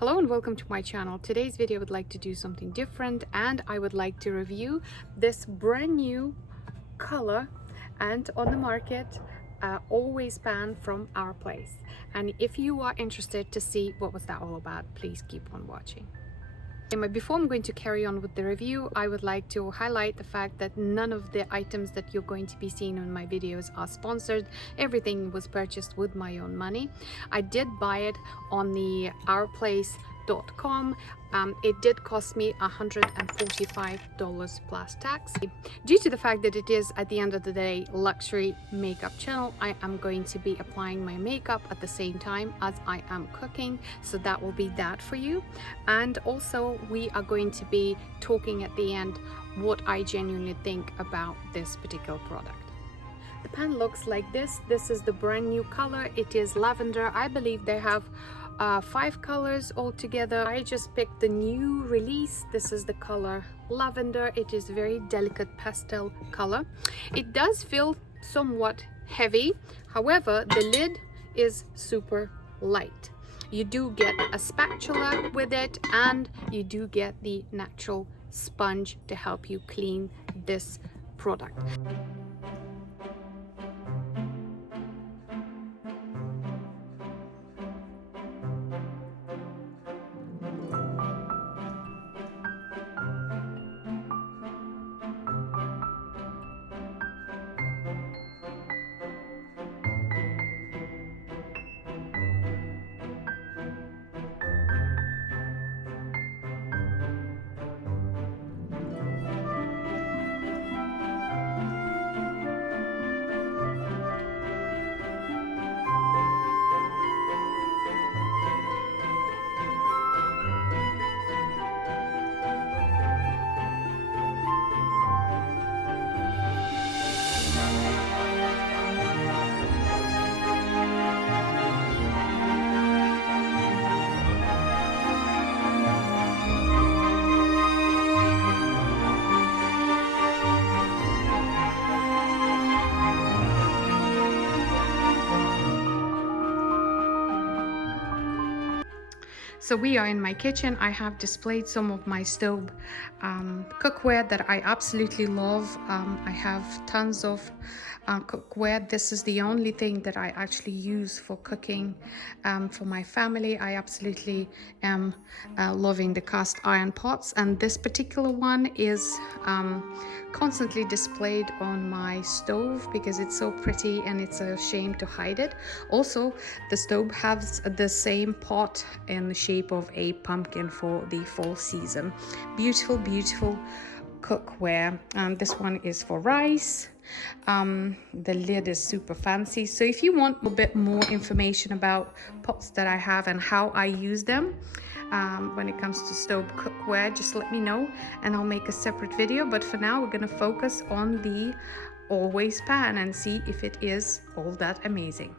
Hello and welcome to my channel. Today's video I would like to do something different, and I would like to review this brand new color and on the market always pan from our place. And if you are interested to see what was that all about, please keep on watching. Before I'm going to carry on with the review, I would like to highlight the fact that none of the items that you're going to be seeing in my videos are sponsored. Everything was purchased with my own money. I did buy it on the ourplace.com. It did cost me $145 plus tax. Due to the fact that it is, at the end of the day, luxury makeup channel, I am going to be applying my makeup at the same time as I am cooking, so that will be that for you. And also we are going to be talking at the end what I genuinely think about this particular product. The pan looks like this. This is the brand new color. It is lavender. I believe they have 5 colors altogether. I just picked the new release. This is the color lavender. It is very delicate pastel color. It does feel somewhat heavy, however the lid is super light. You do get a spatula with it, and you do get the natural sponge to help you clean this product. So we are in my kitchen. I have displayed some of my STAUB cookware that I absolutely love. I have tons of cookware. This is the only thing that I actually use for cooking for my family. I absolutely am loving the cast iron pots, and this particular one is constantly displayed on my stove because it's so pretty and it's a shame to hide it. Also, the STAUB has the same pot in the shape of a pumpkin for the fall season. Beautiful, beautiful cookware. This one is for rice. The lid is super fancy. So if you want a bit more information about pots that I have and how I use them when it comes to STAUB cookware, just let me know and I'll make a separate video. But for now, we're going to focus on the always pan and see if it is all that amazing.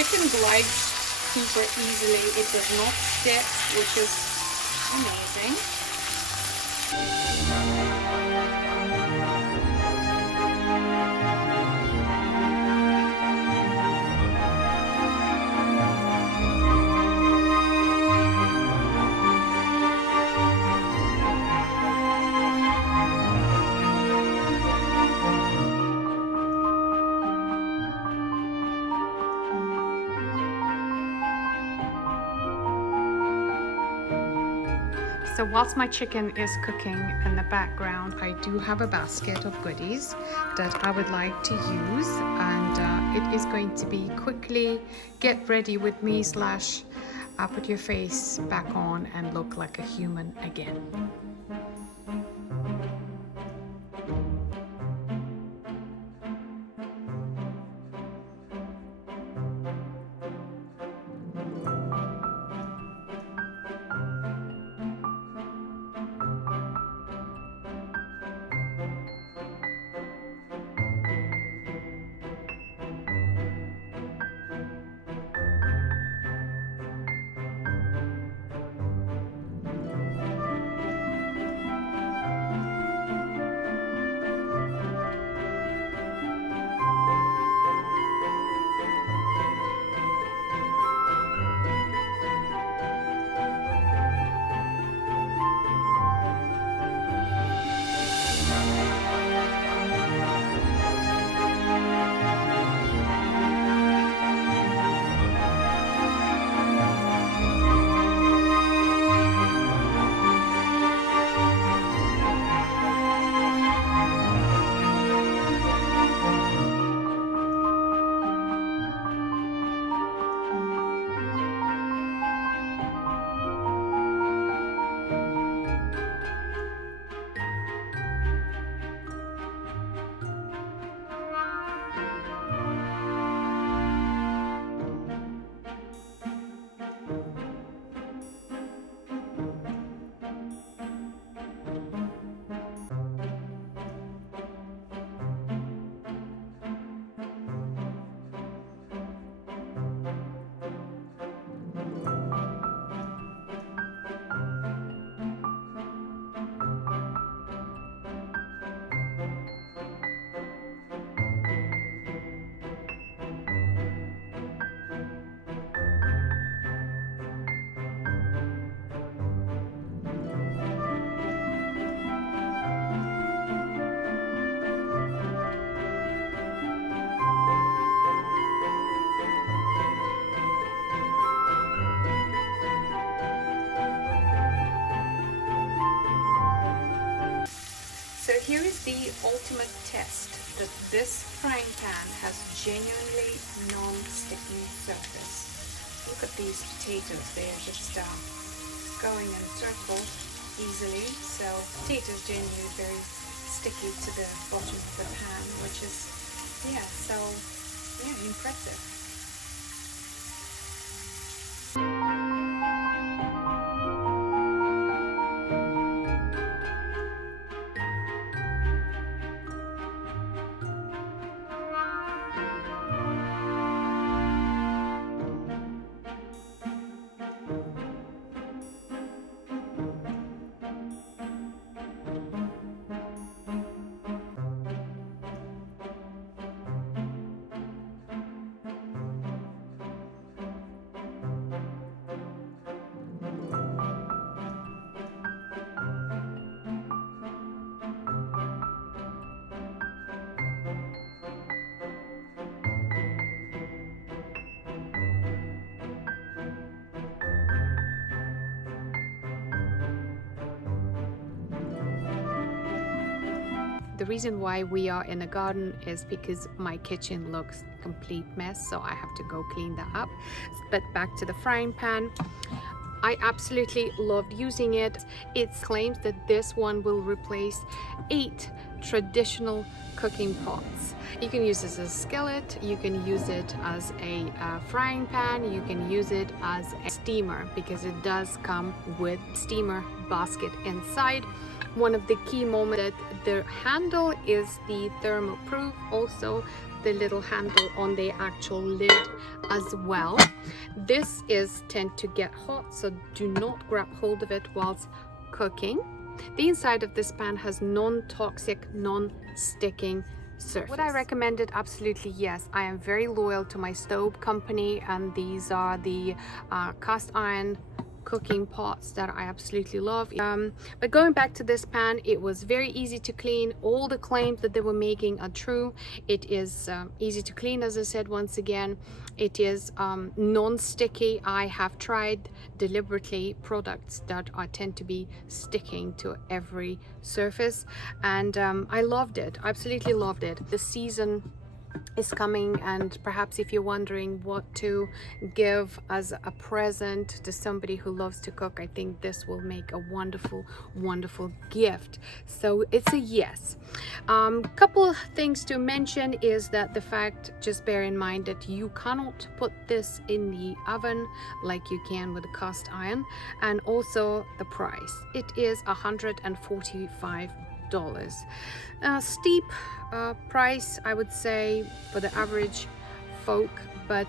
chicken glides super easily. It does not stick, which is amazing. So whilst my chicken is cooking in the background, I do have a basket of goodies that I would like to use, and it is going to be quickly get ready with me slash put your face back on and look like a human again. So here is the ultimate test that this frying pan has genuinely non-sticky surface. Look at these potatoes, they're just going in circles easily. So potatoes genuinely very sticky to the bottom of the pan, which is, impressive. The reason why we are in a garden is because my kitchen looks a complete mess, so I have to go clean that up. But back to the frying pan. I absolutely loved using it. It claims that this one will replace 8 traditional cooking pots. You can use this as a skillet, you can use it as a frying pan, you can use it as a steamer because it does come with steamer basket inside. One of the key moments that the handle is the thermoproof. Also the little handle on the actual lid as well. This is tend to get hot, so do not grab hold of it whilst cooking. The inside of this pan has non-toxic, non-sticking surface. Would I recommend it? Absolutely yes. I am very loyal to my STAUB company, and these are the cast iron cooking pots that I absolutely love. But going back to this pan, it was very easy to clean. All the claims that they were making are true. It is easy to clean, as I said once again. It is non-sticky. I have tried deliberately products that tend to be sticking to every surface, and I loved it. Absolutely loved it. The season is coming, and perhaps if you're wondering what to give as a present to somebody who loves to cook, I think this will make a wonderful gift. So it's a yes. Couple things to mention is that the fact, just bear in mind that you cannot put this in the oven like you can with a cast iron, and also the price. It is $145. Steep price, I would say, for the average folk, but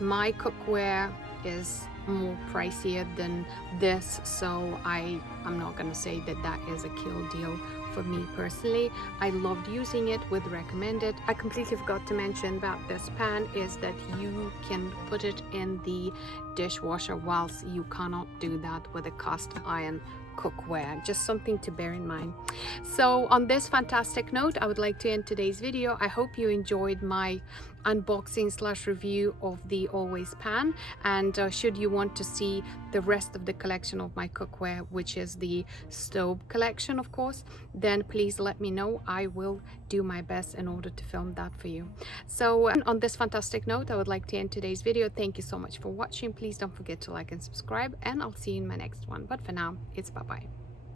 my cookware is more pricier than this, so I'm not gonna say that that is a kill deal for me personally. I loved using it, would recommend it. I completely forgot to mention about this pan is that you can put it in the dishwasher, whilst you cannot do that with a cast iron cookware. Just something to bear in mind. So on this fantastic note, I would like to end today's video. I hope you enjoyed my unboxing / review of the Always pan, and should you want to see the rest of the collection of my cookware, which is the STAUB collection of course, then please let me know. I will do my best in order to film that for you. So on this fantastic note, I would like to end today's video. Thank you so much for watching. Please don't forget to like and subscribe, and I'll see you in my next one. But for now, it's bye-bye.